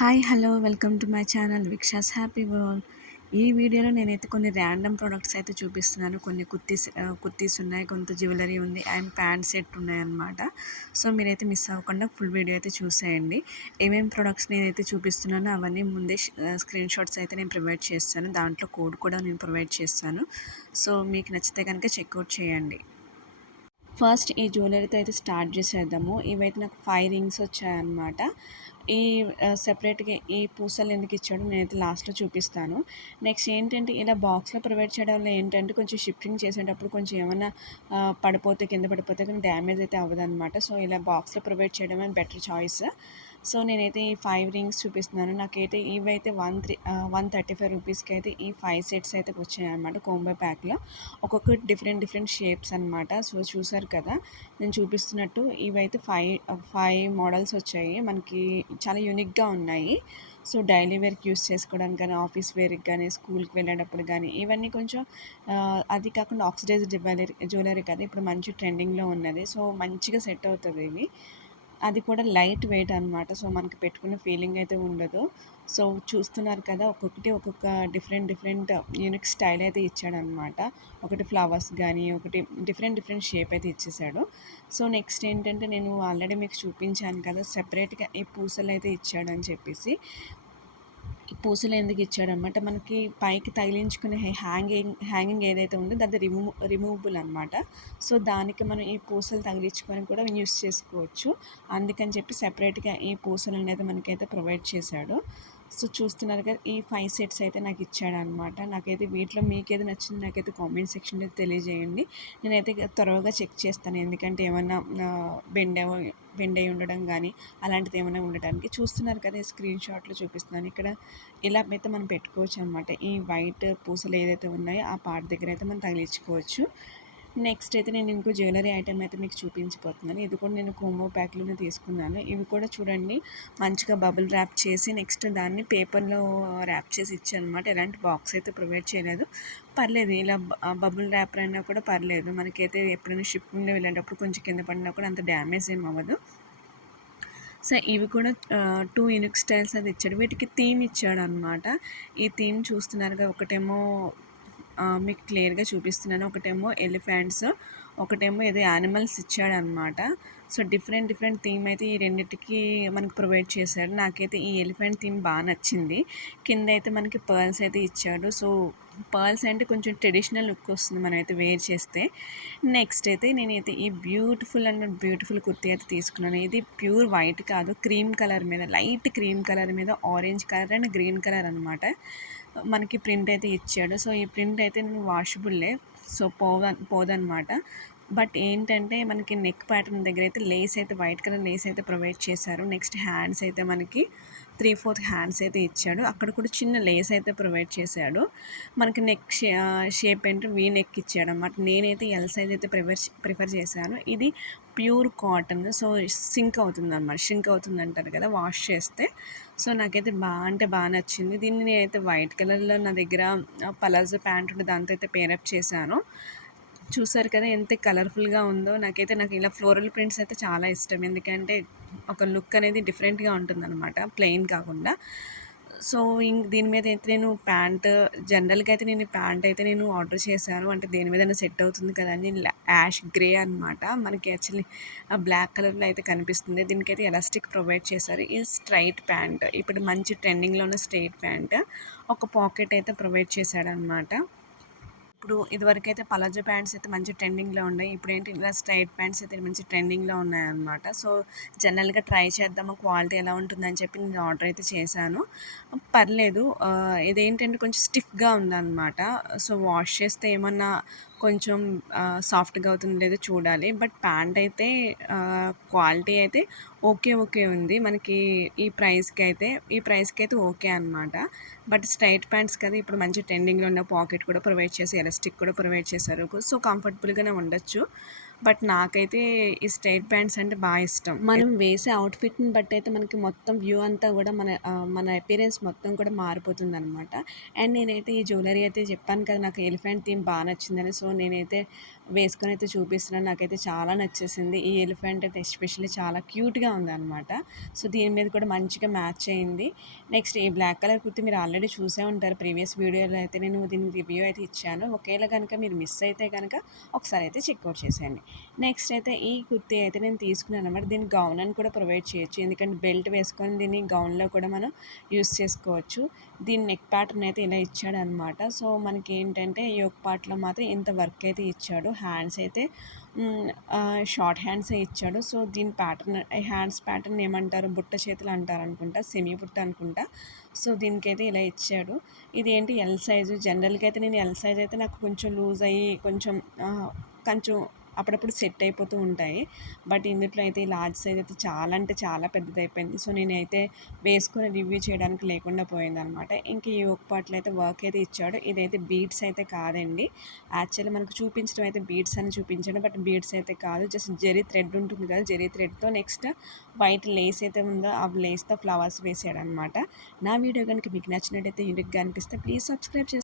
Hi hello welcome to my channel Vikshas. Happy world. ఈ వీడియోలో నేనైతే కొన్ని ర్యాండమ్ ప్రోడక్ట్స్ అయితే చూపిస్తున్నాను. కొన్ని కుర్తీస్ కుర్తీస్ ఉన్నాయి కొంత జ్యువెలరీ ఉంది అండ్ ప్యాంట్ సెట్ ఉన్నాయన్నమాట. సో మీరైతే మిస్ అవ్వకుండా ఫుల్ వీడియో అయితే చూసేయండి. ఏమేమి ప్రోడక్ట్స్ నేనైతే చూపిస్తున్నానో అవన్నీ ముందే స్క్రీన్ షాట్స్ అయితే నేను ప్రొవైడ్ చేస్తాను. దాంట్లో కోడ్ కూడా నేను ప్రొవైడ్ చేస్తాను. సో మీకు నచ్చితే కనుక చెక్అవుట్ చేయండి. ఫస్ట్ ఈ జ్యువెలరీతో అయితే స్టార్ట్ చేసేద్దాము. ఇవైతే నాకు ఫైవ్ రింగ్స్ వచ్చాయన్నమాట. ఈ సెపరేట్గా ఈ పూసలు ఎందుకు ఇచ్చాడో నేనైతే లాస్ట్లో చూపిస్తాను. నెక్స్ట్ ఏంటంటే ఇలా బాక్స్లో ప్రొవైడ్ చేయడం వల్ల ఏంటంటే కొంచెం షిఫ్టింగ్ చేసేటప్పుడు కొంచెం ఏమైనా పడిపోతే కింద పడిపోతే కానీ డ్యామేజ్ అయితే అవ్వదు అనమాట సో ఇలా బాక్స్లో ప్రొవైడ్ చేయడమే బెటర్ చాయిస్ సో నేనైతే ఈ ఫైవ్ రింగ్స్ చూపిస్తున్నాను. నాకైతే ఇవైతే one three one thirty five రూపీస్కి అయితే ఈ ఫైవ్ సెట్స్ అయితే వచ్చాయి అనమాట కోంబో ప్యాక్లో ఒక్కొక్కటి డిఫరెంట్ డిఫరెంట్ షేప్స్ అనమాట సో చూసారు కదా నేను చూపిస్తున్నట్టు ఇవైతే ఫైవ్ ఫైవ్ మోడల్స్ వచ్చాయి. మనకి చాలా యూనిక్గా ఉన్నాయి. సో డైలీ వేర్కి యూస్ చేసుకోవడానికి కానీ ఆఫీస్ వేర్కి కానీ స్కూల్కి వెళ్ళేటప్పుడు కానీ ఇవన్నీ కొంచెం అది కాకుండా ఆక్సిడైజ్ జ్యువెలరీ జ్యువెలరీ కదా ఇప్పుడు మంచి ట్రెండింగ్లో ఉన్నది. సో మంచిగా సెట్ అవుతుంది ఇవి. అది కూడా లైట్ వెయిట్ అనమాట సో మనకి పెట్టుకునే ఫీలింగ్ అయితే ఉండదు. సో చూస్తున్నారు కదా ఒక్కొక్కటి ఒక్కొక్క డిఫరెంట్ డిఫరెంట్ యూనిక్ స్టైల్ అయితే ఇచ్చాడనమాట ఒకటి ఫ్లవర్స్ కానీ ఒకటి డిఫరెంట్ డిఫరెంట్ షేప్ అయితే ఇచ్చేసాడు. సో నెక్స్ట్ ఏంటంటే నేను ఆల్రెడీ మీకు చూపించాను కదా సెపరేట్గా ఈ పూసలు అయితే ఇచ్చాడని చెప్పేసి. పూసలు ఎందుకు ఇచ్చాడనమాట. మనకి పైకి తగిలించుకునే హ్యాంగింగ్ హ్యాంగింగ్ ఏదైతే ఉందో అది రిమూవ్ రిమూవబుల్ అనమాట. సో దానికి మనం ఈ పూసలు తగిలించుకొని కూడా యూస్ చేసుకోవచ్చు. అందుకని చెప్పి సెపరేట్గా ఈ పూసలు అనేది మనకైతే ప్రొవైడ్ చేశాడు. సో చూస్తున్నారు కదా ఈ ఫైవ్ సెట్స్ అయితే నాకు ఇచ్చాడనమాట నాకైతే వీటిలో మీకు ఏది నచ్చింది నాకైతే కామెంట్ సెక్షన్లో తెలియజేయండి. నేనైతే త్వరగా చెక్ చేస్తాను. ఎందుకంటే ఏమన్నా బెండ్ బెండ్ అయి ఉండడం కానీ అలాంటిది ఏమైనా ఉండటానికి చూస్తున్నారు కదా స్క్రీన్ షాట్లో చూపిస్తున్నాను. ఇక్కడ ఇలా అయితే మనం పెట్టుకోవచ్చు అనమాట ఈ వైట్ పూసలు ఏదైతే ఉన్నాయో ఆ పార్ట్ దగ్గర అయితే మనం తగిలించుకోవచ్చు. నెక్స్ట్ అయితే నేను ఇంకో జ్యువెలరీ ఐటమ్ అయితే మీకు చూపించిపోతున్నాను ఇది కూడా నేను కోమో ప్యాక్లోనే తీసుకున్నాను. ఇవి కూడా చూడండి మంచిగా బబుల్ ర్యాప్ చేసి నెక్స్ట్ దాన్ని పేపర్లో ర్యాప్ చేసి ఇచ్చాను అనమాట ఎలాంటి బాక్స్ అయితే ప్రొవైడ్ చేయలేదు. పర్లేదు ఇలా బబుల్ ర్యాపర్ అయినా కూడా పర్లేదు. మనకైతే ఎప్పుడైనా షిప్పింగ్లో వెళ్ళేటప్పుడు కొంచెం కింద పడినా కూడా అంత డ్యామేజ్ ఏం అవ్వదు. సో ఇవి కూడా టూ యూనిక్ స్టైల్స్ అది ఇచ్చాడు. వీటికి థీమ్ ఇచ్చాడు అనమాట ఈ థీమ్ చూస్తున్నారుగా ఒకటేమో మీకు క్లియర్గా చూపిస్తున్నాను. ఒకటేమో ఎలిఫెంట్స్ ఒకటేమో ఏదో యానిమల్స్ ఇచ్చాడనమాట సో డిఫరెంట్ డిఫరెంట్ థీమ్ అయితే ఈ రెండింటికి మనకు ప్రొవైడ్ చేశాడు. నాకైతే ఈ ఎలిఫెంట్ థీమ్ బాగా నచ్చింది. కింద అయితే మనకి పర్ల్స్ అయితే ఇచ్చాడు. సో పర్ల్స్ అంటే కొంచెం ట్రెడిషనల్ లుక్ వస్తుంది మనం అయితే వేర్ చేస్తే. నెక్స్ట్ అయితే నేనైతే ఈ బ్యూటిఫుల్ అండ్ బ్యూటిఫుల్ కుర్తీ అయితే తీసుకున్నాను. ఇది ప్యూర్ వైట్ కాదు. క్రీమ్ కలర్ మీద లైట్ క్రీమ్ కలర్ మీద orange colour and green colour అనమాట మనకి ప్రింట్ అయితే ఇచ్చాడు. సో ఈ ప్రింట్ అయితే నేను వాషబుల్లే. సో పోద పోదనమాట. బట్ ఏంటంటే మనకి నెక్ ప్యాటర్న్ దగ్గర అయితే లేస్ అయితే వైట్ కలర్ లేస్ అయితే ప్రొవైడ్ చేశారు. నెక్స్ట్ హ్యాండ్స్ అయితే మనకి త్రీ ఫోర్త్ హ్యాండ్స్ అయితే ఇచ్చాడు. అక్కడ కూడా చిన్న లేస్ అయితే ప్రొవైడ్ చేశాడు. మనకి నెక్ షేప్ ఏంటంటే వీ నెక్ ఇచ్చాడు అనమాట నేనైతే ఎల్ సైజ్ అయితే ప్రిఫర్ ప్రిఫర్ చేశాను. ఇది ప్యూర్ కాటన్ సో సింక్ అవుతుంది అనమాట షింక్ అవుతుంది అంటారు కదా వాష్ చేస్తే. సో నాకైతే బాగా అంటే బాగా నచ్చింది. దీన్ని నేనైతే వైట్ కలర్లో నా దగ్గర పలాజో ప్యాంట్ ఉంటే దాంతో అయితే పేరప్ చేశాను. చూసారు కదా ఎంత కలర్ఫుల్గా ఉందో. నాకైతే నాకు ఇలా ఫ్లోరల్ ప్రింట్స్ అయితే చాలా ఇష్టం. ఎందుకంటే ఒక లుక్ అనేది డిఫరెంట్గా ఉంటుందన్నమాట ప్లెయిన్ కాకుండా. సో ఇంక దీని మీద అయితే నేను ప్యాంట్ జనరల్గా అయితే నేను ప్యాంట్ అయితే నేను ఆర్డర్ చేశాను. అంటే దేని మీద సెట్ అవుతుంది కదా అని యాష్ గ్రే అనమాట మనకి యాక్చువల్లీ బ్లాక్ కలర్లో అయితే కనిపిస్తుంది. దీనికైతే ఎలాస్టిక్ ప్రొవైడ్ చేశారు. ఈ స్ట్రైట్ ప్యాంట్ ఇప్పుడు మంచి ట్రెండింగ్లో ఉన్న స్ట్రైట్ ప్యాంట్ ఒక పాకెట్ అయితే ప్రొవైడ్ చేశాడనమాట ఇప్పుడు ఇదివరకు అయితే పలాజో ప్యాంట్స్ అయితే మంచి ట్రెండింగ్లో ఉన్నాయి ఇప్పుడు ఏంటి ఇలా స్ట్రైట్ ప్యాంట్స్ అయితే మంచి ట్రెండింగ్లో ఉన్నాయన్నమాట. సో జనరల్గా ట్రై చేద్దాము? క్వాలిటీ ఎలా ఉంటుందని చెప్పి నేను ఆర్డర్ అయితే చేశాను. పర్లేదు. ఇదేంటంటే కొంచెం స్టిఫ్గా ఉందన్నమాట. సో వాష్ చేస్తే ఏమన్నా కొంచెం సాఫ్ట్గా అవుతుంది లేదో చూడాలి. బట్ ప్యాంట్ అయితే క్వాలిటీ అయితే ఓకే ఓకే ఉంది. మనకి ఈ ప్రైస్కి అయితే ఈ ప్రైస్కి అయితే ఓకే అనమాట బట్ స్ట్రైట్ ప్యాంట్స్ కదా ఇప్పుడు మంచి ట్రెండింగ్లో ఉన్న పాకెట్ కూడా ప్రొవైడ్ చేసి ఎలాస్టిక్ కూడా ప్రొవైడ్ చేశారు. సో కంఫర్టబుల్గానే ఉండొచ్చు. బట్ నాకైతే ఈ స్ట్రైట్ ప్యాంట్స్ అంటే బాగా ఇష్టం. మనం వేసే అవుట్ఫిట్ని బట్టి అయితే మనకి మొత్తం వ్యూ అంతా కూడా మన మన అపీరెన్స్ మొత్తం కూడా మారిపోతుంది అనమాట అండ్ నేనైతే ఈ జ్యువెలరీ అయితే చెప్పాను కదా నాకు ఎలిఫెంట్ థీమ్ బాగా నచ్చిందని. సో నేనైతే వేసుకొని అయితే చూపిస్తున్నాను. నాకైతే చాలా నచ్చేసింది. ఈ ఎలిఫెంట్ అయితే ఎస్పెషల్లీ చాలా క్యూట్గా ఉంది అనమాట సో దీని మీద కూడా మంచిగా మ్యాచ్ అయింది. నెక్స్ట్ ఈ బ్లాక్ కలర్ కుర్తి మీరు ఆల్రెడీ చూసే ఉంటారు. ప్రీవియస్ వీడియోలో అయితే నేను దీని రివ్యూ అయితే ఇచ్చాను. ఒకవేళ కనుక మీరు మిస్ అయితే కనుక ఒకసారి అయితే చెక్అవుట్ చేసేయండి. నెక్స్ట్ అయితే ఈ కుర్తీ అయితే నేను తీసుకున్నాను అనమాట దీని గౌన్ అని కూడా ప్రొవైడ్ చేయొచ్చు. ఎందుకంటే బెల్ట్ వేసుకొని దీన్ని గౌన్లో కూడా మనం యూస్ చేసుకోవచ్చు. దీని నెక్ ప్యాటర్న్ అయితే ఇలా ఇచ్చాడు అనమాట సో మనకి ఏంటంటే ఈ పార్ట్లో మాత్రం ఇంత వర్క్ అయితే ఇచ్చాడు. హ్యాండ్స్ అయితే షార్ట్ హ్యాండ్సే ఇచ్చాడు. సో దీని ప్యాటర్న్ హ్యాండ్స్ ప్యాటర్న్ ఏమంటారు? బుట్ట చేతులు అంటారు అనుకుంటా. సెమీ బుట్ట అనుకుంటా. సో దీనికైతే ఇలా ఇచ్చాడు. ఇది ఏంటి ఎల్ సైజు జనరల్గా అయితే నేను ఎల్ సైజ్ అయితే నాకు కొంచెం లూజ్ అయ్యి కొంచెం కొంచెం అప్పుడప్పుడు సెట్ అయిపోతూ ఉంటాయి. బట్ ఇందులో అయితే ఈ లార్జ్ సైజ్ అయితే చాలా అంటే చాలా పెద్దది అయిపోయింది సో నేనైతే వేసుకొని రివ్యూ చేయడానికి లేకుండా పోయిందనమాట. ఇంక ఈ ఒక పాటలు అయితే వర్క్ అయితే ఇచ్చాడు. ఇదైతే బీడ్స్ అయితే కాదండి. యాక్చువల్లీ మనకు చూపించడం అయితే బీడ్స్ అని చూపించాడు. బట్ బీడ్స్ అయితే కాదు. జస్ట్ జెరీ థ్రెడ్ ఉంటుంది కదా జెరీ థ్రెడ్తో నెక్స్ట్ వైట్ లేస్ అయితే ఉందో ఆ లేస్తో ఫ్లవర్స్ వేసాడు అనమాట నా వీడియో కనుక మీకు నచ్చినట్టయితే యూనిక్గా అనిపిస్తే ప్లీజ్ సబ్స్క్రైబ్ చేసి